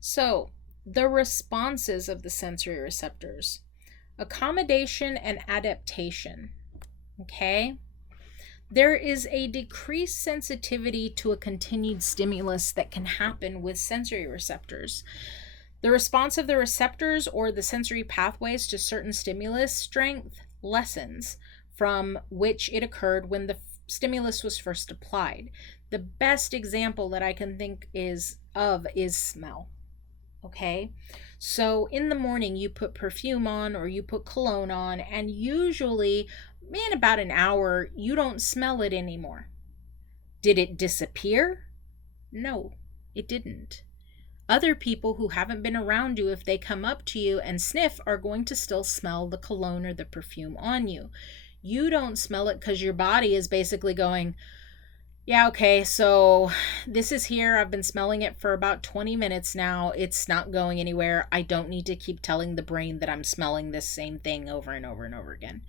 So, the responses of the sensory receptors: accommodation and adaptation. Okay? There is a decreased sensitivity to a continued stimulus that can happen with sensory receptors. The response of the receptors or the sensory pathways to certain stimulus strength lessens from which it occurred when the stimulus was first applied. The best example that I can think is smell. Okay, so in the morning you put perfume on or you put cologne on, and usually in about an hour you don't smell it anymore. Did it disappear? No, it didn't. Other people who haven't been around you, if they come up to you and sniff, are going to still smell the cologne or the perfume on you. You don't smell it because your body is basically going, yeah, okay, so this is here. I've been smelling it for about 20 minutes now. It's not going anywhere. I don't need to keep telling the brain that I'm smelling this same thing over and over and over again.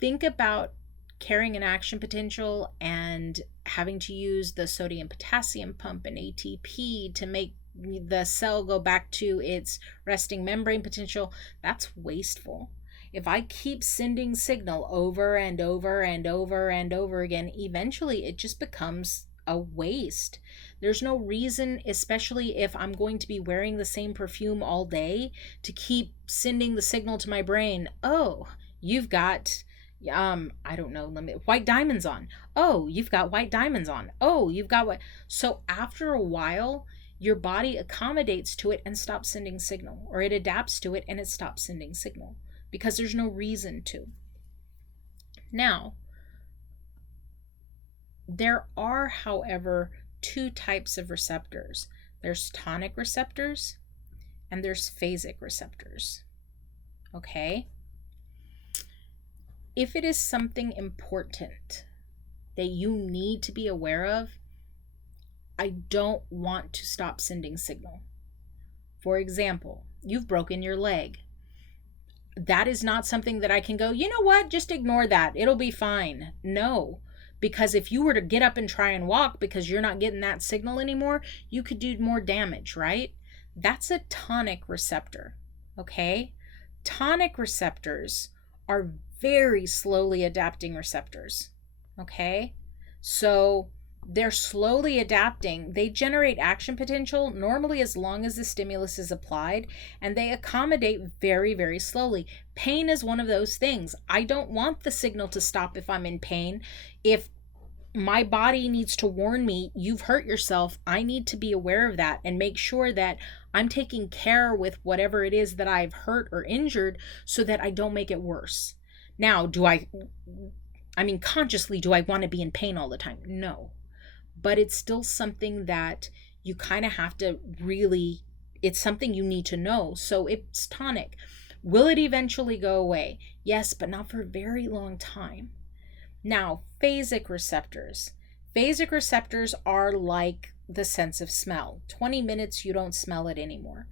Think about carrying an action potential and having to use the sodium potassium pump and ATP to make the cell go back to its resting membrane potential. That's wasteful. If I keep sending signal over and over and over and over again, eventually it just becomes a waste. There's no reason, especially if I'm going to be wearing the same perfume all day, to keep sending the signal to my brain, oh, you've got I don't know, white diamonds on. Oh, you've got white diamonds on. Oh, you've got what. So after a while, your body accommodates to it and stops sending signal, or it adapts to it and it stops sending signal because there's no reason to. Now, there are, however, two types of receptors. There's tonic receptors and there's phasic receptors. Okay? If it is something important that you need to be aware of, I don't want to stop sending signal. For example, you've broken your leg. That is not something that I can go, you know what, just ignore that. It'll be fine. No, because if you were to get up and try and walk because you're not getting that signal anymore, you could do more damage, right? That's a tonic receptor, okay? Tonic receptors are very slowly adapting receptors, okay? So they're slowly adapting. They generate action potential normally as long as the stimulus is applied, and they accommodate very, very slowly. Pain is one of those things. I don't want the signal to stop if I'm in pain. If my body needs to warn me, you've hurt yourself, I need to be aware of that and make sure that I'm taking care with whatever it is that I've hurt or injured so that I don't make it worse. Now, consciously, do I want to be in pain all the time? No. But it's still something that you kind of have to really, it's something you need to know. So it's tonic. Will it eventually go away? Yes, but not for a very long time. Now, phasic receptors. Phasic receptors are like the sense of smell. 20 minutes, you don't smell it anymore.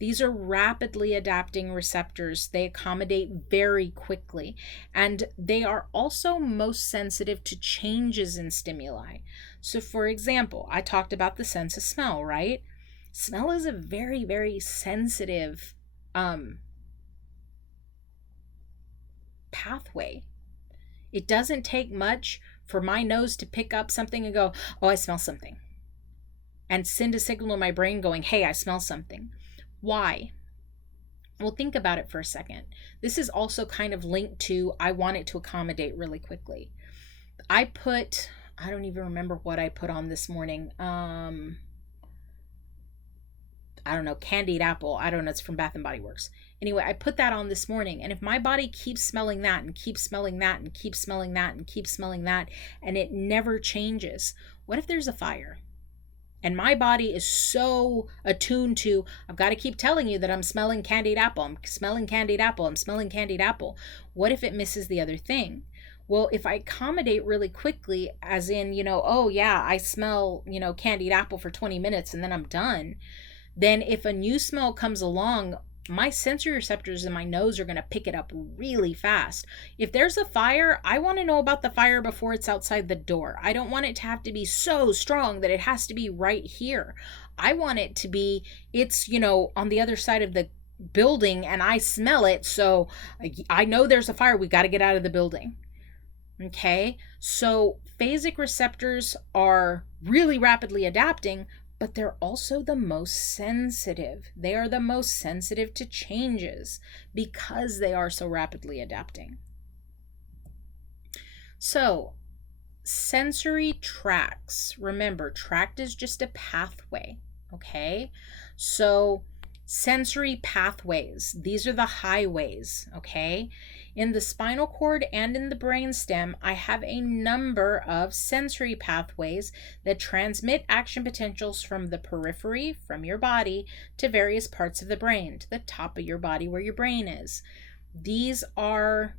These are rapidly adapting receptors. They accommodate very quickly, and they are also most sensitive to changes in stimuli. So, for example, I talked about the sense of smell, right? Smell is a very, very sensitive pathway. It doesn't take much for my nose to pick up something and go, oh, I smell something, and send a signal to my brain going, hey, I smell something. Why? Well, think about it for a second. This is also kind of linked to, I want it to accommodate really quickly. I don't even remember what I put on this morning. I don't know, candied apple. I don't know, it's from Bath and Body Works. Anyway, I put that on this morning, and if my body keeps smelling that and keeps smelling that and keeps smelling that and keeps smelling that, and it never changes, what if there's a fire? And my body is so attuned to, I've got to keep telling you that I'm smelling candied apple. I'm smelling candied apple. I'm smelling candied apple. What if it misses the other thing? Well, if I accommodate really quickly, as in, oh yeah, I smell, candied apple for 20 minutes and then I'm done. Then if a new smell comes along, my sensory receptors in my nose are going to pick it up really fast. If there's a fire, I want to know about the fire before it's outside the door. I don't want it to have to be so strong that it has to be right here. I want it to be, it's, on the other side of the building and I smell it. So I know there's a fire. We got to get out of the building. Okay. So phasic receptors are really rapidly adapting, but they're also the most sensitive. They are the most sensitive to changes because they are so rapidly adapting. So, sensory tracts. Remember, tract is just a pathway, okay? So, sensory pathways, these are the highways, okay? In the spinal cord and in the brainstem, I have a number of sensory pathways that transmit action potentials from the periphery, from your body, to various parts of the brain, to the top of your body where your brain is. These are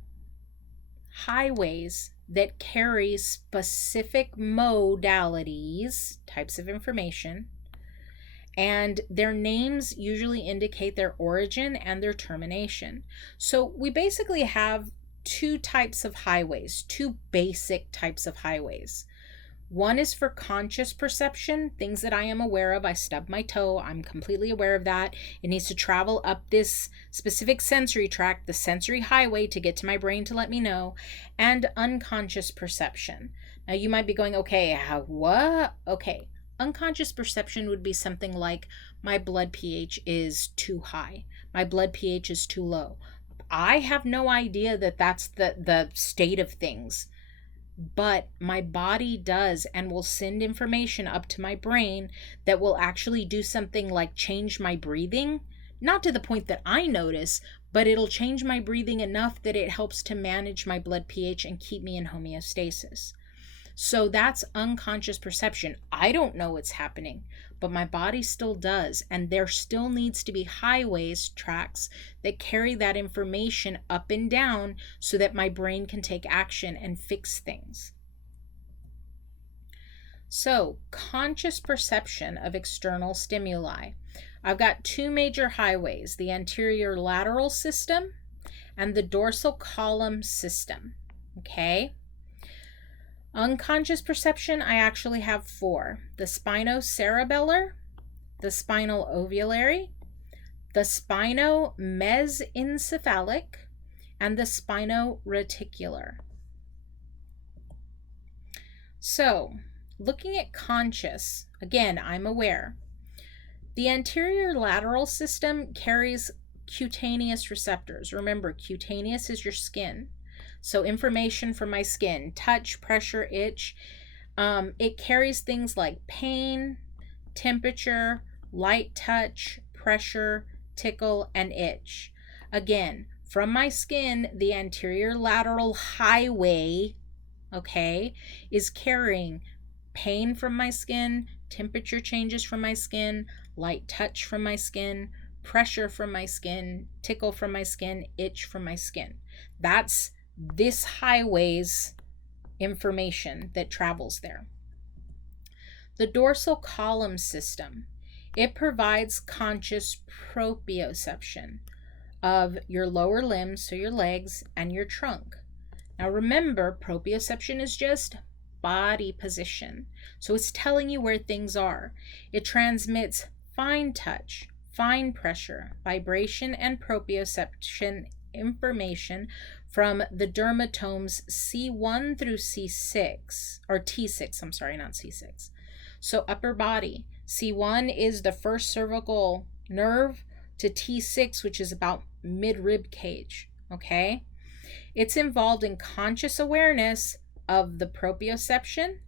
highways that carry specific modalities, types of information, and their names usually indicate their origin and their termination. So we basically have two types of highways, two basic types of highways. One is for conscious perception, things that I am aware of. I stubbed my toe. I'm completely aware of that. It needs to travel up this specific sensory tract, the sensory highway, to get to my brain to let me know. And unconscious perception. Now you might be going, okay, what? Okay. Unconscious perception would be something like, my blood pH is too high. My blood pH is too low. I have no idea that that's the state of things. But my body does and will send information up to my brain that will actually do something like change my breathing. Not to the point that I notice, but it'll change my breathing enough that it helps to manage my blood pH and keep me in homeostasis. So that's unconscious perception. I don't know what's happening, but my body still does. And there still needs to be highways, tracks, that carry that information up and down so that my brain can take action and fix things. So, conscious perception of external stimuli. I've got two major highways, the anterior lateral system and the dorsal column system. Okay? Unconscious perception, I actually have four. The spinocerebellar, the spinal ovulary, the spinomesencephalic, and the spinoreticular. So, looking at conscious, again, I'm aware. The anterior lateral system carries cutaneous receptors. Remember, cutaneous is your skin. So information from my skin, touch, pressure, itch. It carries things like pain, temperature, light touch, pressure, tickle, and itch. Again, from my skin, the anterior lateral highway, okay, is carrying pain from my skin, temperature changes from my skin, light touch from my skin, pressure from my skin, tickle from my skin, itch from my skin. That's this highway's information that travels there. The dorsal column system, it provides conscious proprioception of your lower limbs, so your legs and your trunk. Now remember, proprioception is just body position. So it's telling you where things are. It transmits fine touch, fine pressure, vibration, and proprioception information from the dermatomes C1 through C6, or T6, I'm sorry, not C6. So upper body, C1 is the first cervical nerve to T6, which is about mid-rib cage, okay? It's involved in conscious awareness of the proprioception,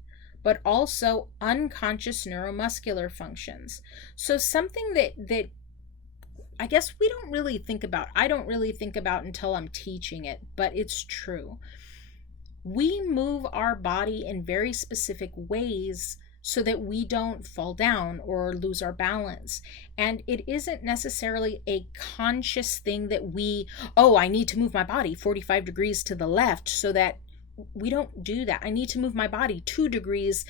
but also unconscious neuromuscular functions. So something that I guess we don't really think about, I don't really think about until I'm teaching it, but it's true. We move our body in very specific ways so that we don't fall down or lose our balance. And it isn't necessarily a conscious thing that I need to move my body 45 degrees to the left so that we don't do that. I need to move my body 2 degrees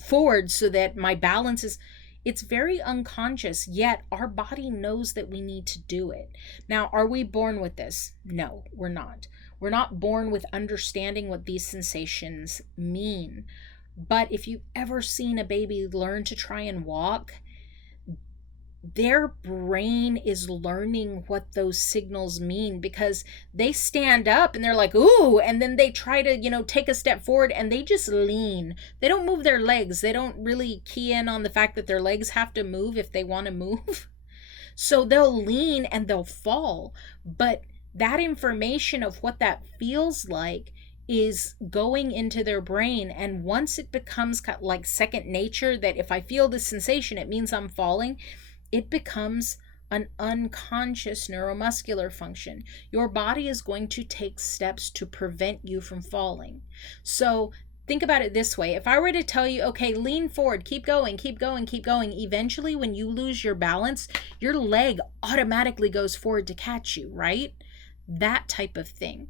forward so that my balance is... It's very unconscious, yet our body knows that we need to do it. Now, are we born with this? No, we're not. We're not born with understanding what these sensations mean. But if you've ever seen a baby learn to try and walk, their brain is learning what those signals mean, because they stand up and they're like, ooh, and then they try to, take a step forward and they just lean. They don't move their legs. They don't really key in on the fact that their legs have to move if they want to move. So they'll lean and they'll fall. But that information of what that feels like is going into their brain. And once it becomes like second nature, that if I feel this sensation, it means I'm falling, it becomes an unconscious neuromuscular function. Your body is going to take steps to prevent you from falling. So think about it this way. If I were to tell you, okay, lean forward, keep going, keep going, keep going, eventually when you lose your balance, your leg automatically goes forward to catch you, right? That type of thing.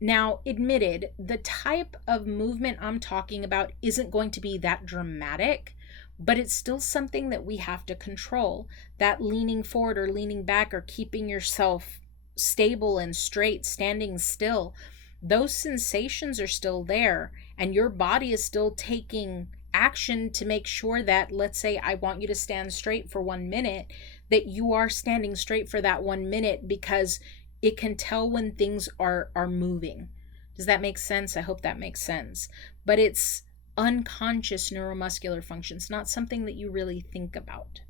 Now, admitted, the type of movement I'm talking about isn't going to be that dramatic, but it's still something that we have to control. That leaning forward or leaning back or keeping yourself stable and straight, standing still, those sensations are still there, and your body is still taking action to make sure that, let's say I want you to stand straight for 1 minute, that you are standing straight for that 1 minute, because it can tell when things are moving. Does that make sense? I hope that makes sense. But it's unconscious neuromuscular functions, not something that you really think about.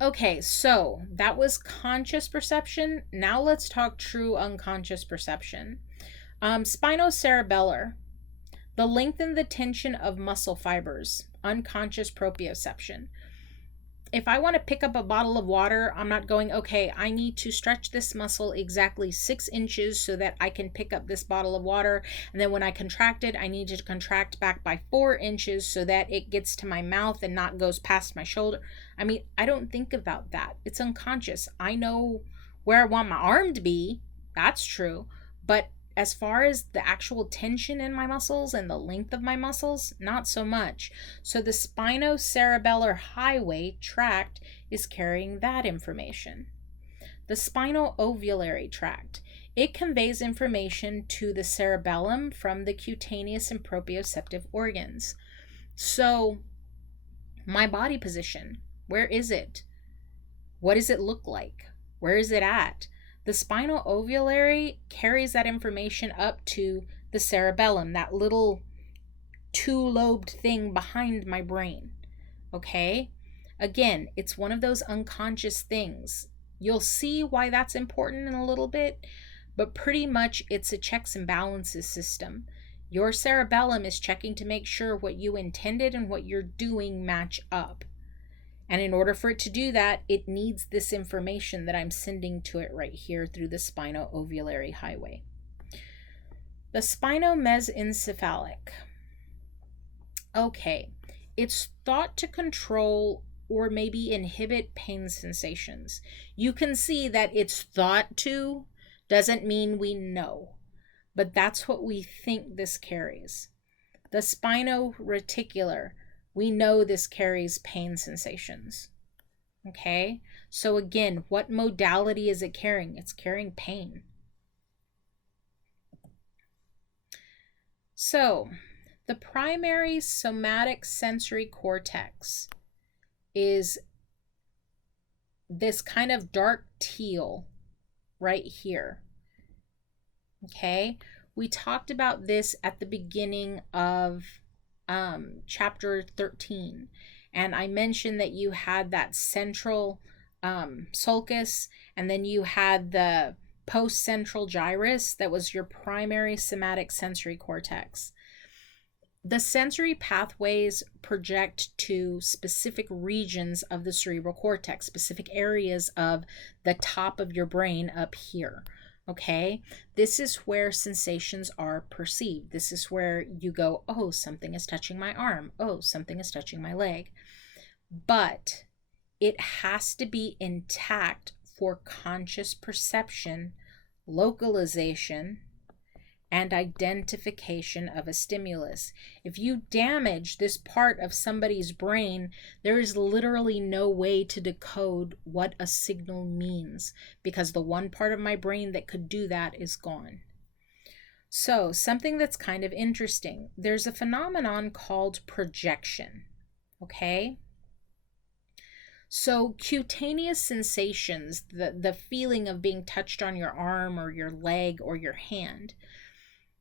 Okay, so that was conscious perception. Now let's talk true unconscious perception. Spinocerebellar, the length and the tension of muscle fibers, unconscious proprioception. If I want to pick up a bottle of water, I'm not going, okay, I need to stretch this muscle exactly 6 inches so that I can pick up this bottle of water. And then when I contract it, I need to contract back by 4 inches so that it gets to my mouth and not goes past my shoulder. I mean, I don't think about that. It's unconscious. I know where I want my arm to be. That's true. But as far as the actual tension in my muscles and the length of my muscles, not so much. So the spinocerebellar highway tract is carrying that information. The spino-ovulary tract, it conveys information to the cerebellum from the cutaneous and proprioceptive organs. So my body position, where is it? What does it look like? Where is it at? The spino-ovulary carries that information up to the cerebellum, that little 2-lobed thing behind my brain. Okay? Again, it's one of those unconscious things. You'll see why that's important in a little bit, but pretty much it's a checks and balances system. Your cerebellum is checking to make sure what you intended and what you're doing match up. And in order for it to do that, it needs this information that I'm sending to it right here through the spino-ovulary highway. The spinomesencephalic. Okay, it's thought to control or maybe inhibit pain sensations. You can see that it's thought to doesn't mean we know, but that's what we think this carries. The spinoreticular, we know this carries pain sensations. Okay, so again, what modality is it carrying? It's carrying pain. So the primary somatic sensory cortex is this kind of dark teal right here. Okay, we talked about this at the beginning of chapter 13, and I mentioned that you had that central sulcus, and then you had the post-central gyrus that was your primary somatic sensory cortex. The sensory pathways project to specific regions of the cerebral cortex, specific areas of the top of your brain up here. Okay, this is where sensations are perceived. This is where you go, oh, something is touching my arm. Oh, something is touching my leg. But it has to be intact for conscious perception, localization, and identification of a stimulus. If you damage this part of somebody's brain, there is literally no way to decode what a signal means, because the one part of my brain that could do that is gone. So something that's kind of interesting, there's a phenomenon called projection. Okay? So cutaneous sensations, the feeling of being touched on your arm or your leg or your hand,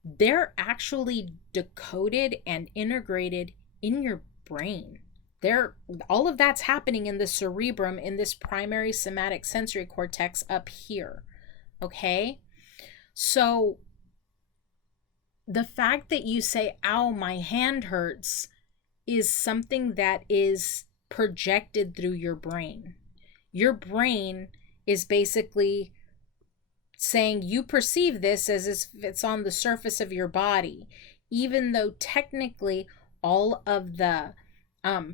they're actually decoded and integrated in your brain. They're all of that's happening in the cerebrum, in this primary somatic sensory cortex up here. Okay? So the fact that you say, ow, my hand hurts, is something that is projected through your brain. Your brain is basically saying you perceive this as if it's on the surface of your body, even though technically all of the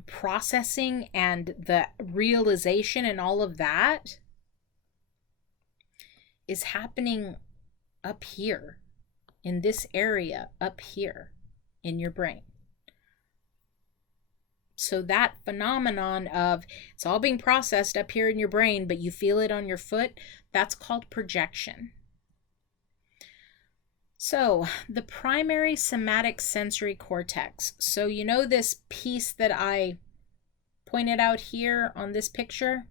processing and the realization and all of that is happening up here, in this area up here in your brain. So that phenomenon of it's all being processed up here in your brain, but you feel it on your foot, that's called projection. So the primary somatic sensory cortex. So you know this piece that I pointed out here on this picture?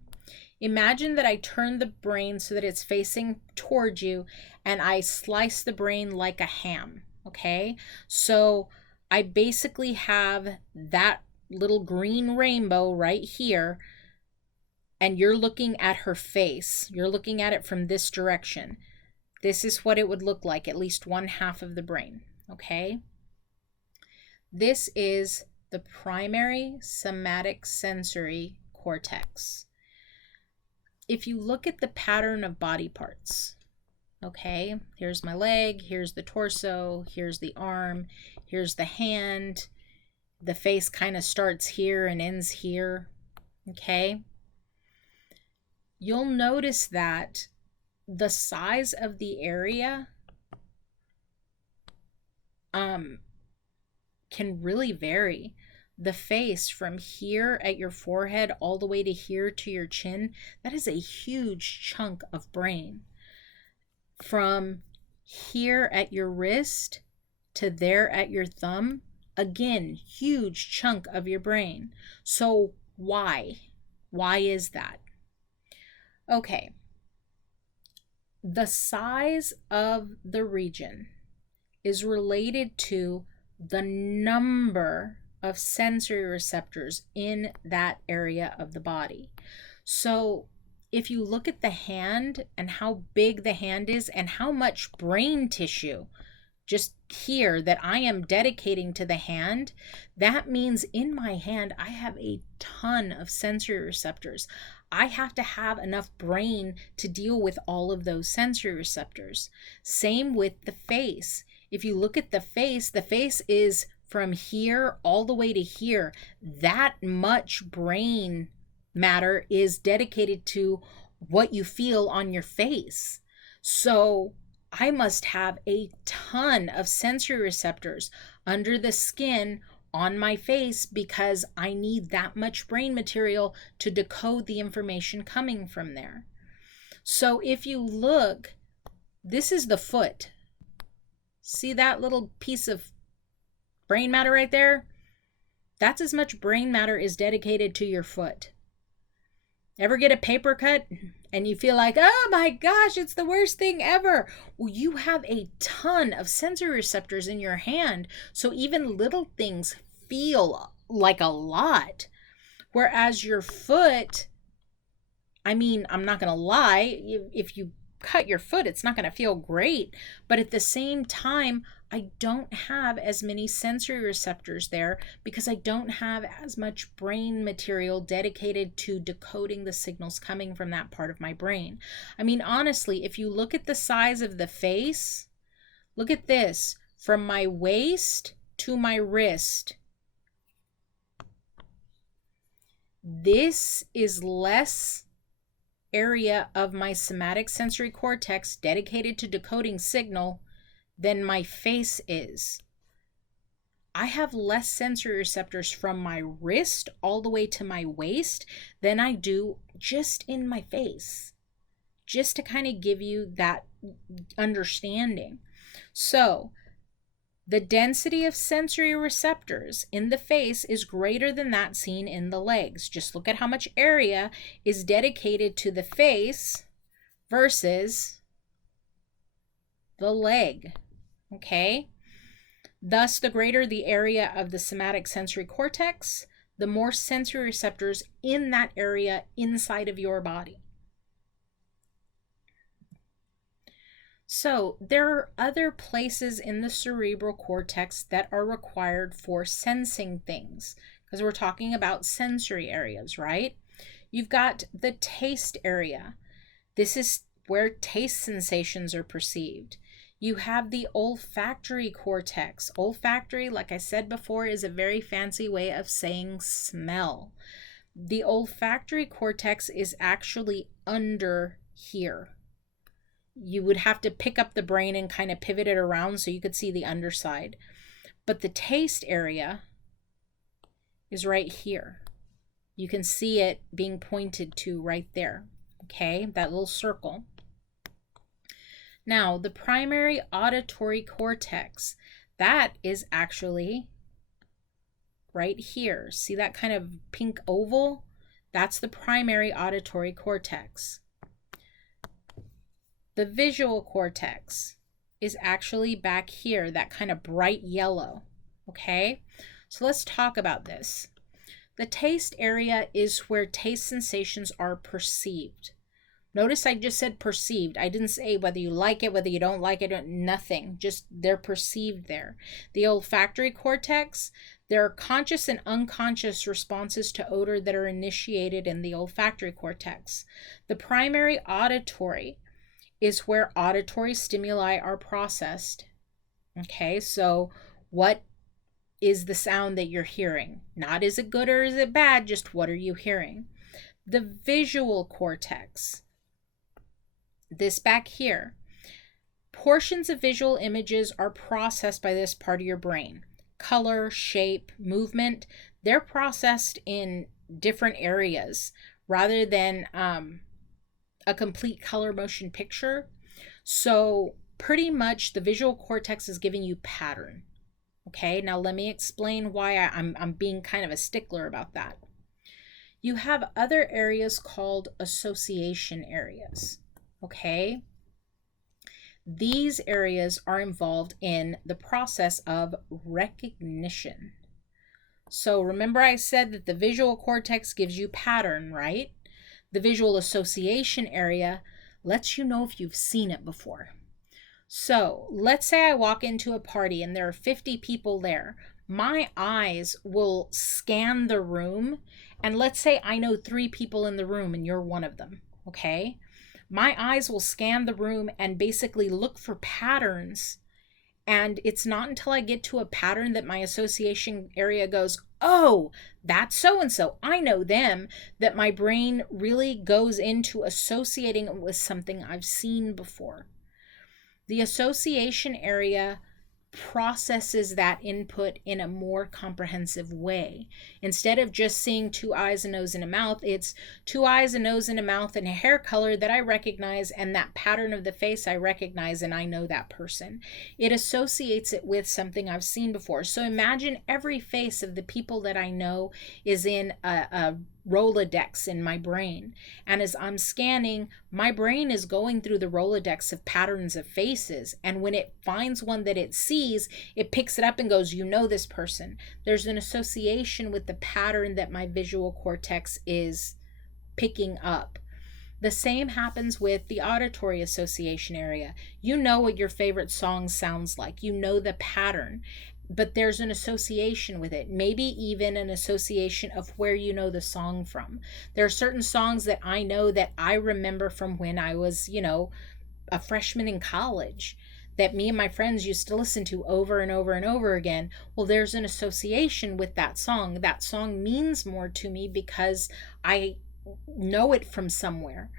Imagine that I turn the brain so that it's facing towards you and I slice the brain like a ham, okay? So I basically have that little green rainbow right here, and you're looking at her face. You're looking at it from this direction. This is what it would look like, at least one half of the brain, okay? This is the primary somatic sensory cortex. If you look at the pattern of body parts, okay, here's my leg, here's the torso, here's the arm, here's the hand, the face kind of starts here and ends here, okay? You'll notice that the size of the area can really vary. The face from here at your forehead all the way to here to your chin, that is a huge chunk of brain. From here at your wrist to there at your thumb, again, huge chunk of your brain. So why? Why is that? Okay. The size of the region is related to the number of sensory receptors in that area of the body. So if you look at the hand and how big the hand is and how much brain tissue just here that I am dedicating to the hand, that means in my hand I have a ton of sensory receptors. I have to have enough brain to deal with all of those sensory receptors. Same with the face. If you look at the face is from here all the way to here. That much brain matter is dedicated to what you feel on your face. So I must have a ton of sensory receptors under the skin on my face because I need that much brain material to decode the information coming from there. So if you look, this is the foot. See that little piece of brain matter right there? That's as much brain matter is dedicated to your foot. Ever get a paper cut and you feel like, oh my gosh, it's the worst thing ever? Well, you have a ton of sensory receptors in your hand, so even little things feel like a lot. Whereas your foot, I mean, I'm not going to lie, if you cut your foot, it's not going to feel great. But at the same time, I don't have as many sensory receptors there because I don't have as much brain material dedicated to decoding the signals coming from that part of my brain. I mean, honestly, if you look at the size of the face, look at this, from my waist to my wrist. This is less area of my somatic sensory cortex dedicated to decoding signal than my face is. I have less sensory receptors from my wrist all the way to my waist than I do just in my face, just to kind of give you that understanding. So The density of sensory receptors in the face is greater than that seen in the legs. Just look at how much area is dedicated to the face versus the leg, okay? Thus, the greater the area of the somatic sensory cortex, the more sensory receptors in that area inside of your body. So there are other places in the cerebral cortex that are required for sensing things, because we're talking about sensory areas, right? You've got the taste area. This is where taste sensations are perceived. You have the olfactory cortex. Olfactory, like I said before, is a very fancy way of saying smell. The olfactory cortex is actually under here. You would have to pick up the brain and kind of pivot it around so you could see the underside. But the taste area is right here. You can see it being pointed to right there, okay? That little circle. Now, the primary auditory cortex, that is actually right here. See that kind of pink oval? That's the primary auditory cortex. The visual cortex is actually back here, that kind of bright yellow, okay? So let's talk about this. The taste area is where taste sensations are perceived. Notice I just said perceived. I didn't say whether you like it, whether you don't like it, nothing. Just they're perceived there. The olfactory cortex, there are conscious and unconscious responses to odor that are initiated in the olfactory cortex. The primary auditory is where auditory stimuli are processed. Okay, so what is the sound that you're hearing? Not is it good or is it bad, just what are you hearing? The visual cortex, this back here, portions of visual images are processed by this part of your brain. Color, shape, movement, they're processed in different areas rather than a complete color motion picture. So pretty much the visual cortex is giving you pattern. Okay, now let me explain why I'm being kind of a stickler about that. You have other areas called association areas. Okay, these areas are involved in the process of recognition. So remember I said that the visual cortex gives you pattern, right? The visual association area lets you know if you've seen it before. So let's say I walk into a party and there are 50 people there. My eyes will scan the room, and let's say I know 3 people in the room and you're one of them, okay? My eyes will scan the room and basically look for patterns, and it's not until I get to a pattern that my association area goes, oh, that's so-and-so, I know them, that my brain really goes into associating it with something I've seen before. The association area processes that input in a more comprehensive way. Instead of just seeing 2 eyes, a nose, and a mouth, it's 2 eyes, a nose, and a mouth, and a hair color that I recognize, and that pattern of the face I recognize, and I know that person. It associates it with something I've seen before. So imagine every face of the people that I know is in a Rolodex in my brain. And as I'm scanning, my brain is going through the Rolodex of patterns of faces. And when it finds one that it sees, it picks it up and goes, you know this person. There's an association with the pattern that my visual cortex is picking up. The same happens with the auditory association area. You know what your favorite song sounds like. You know the pattern. But there's an association with it, maybe even an association of where you know the song from. There are certain songs that I know that I remember from when I was, a freshman in college, that me and my friends used to listen to over and over and over again. Well, there's an association with that song. That song means more to me because I know it from somewhere.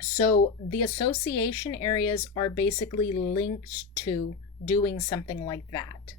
So the association areas are basically linked to doing something like that.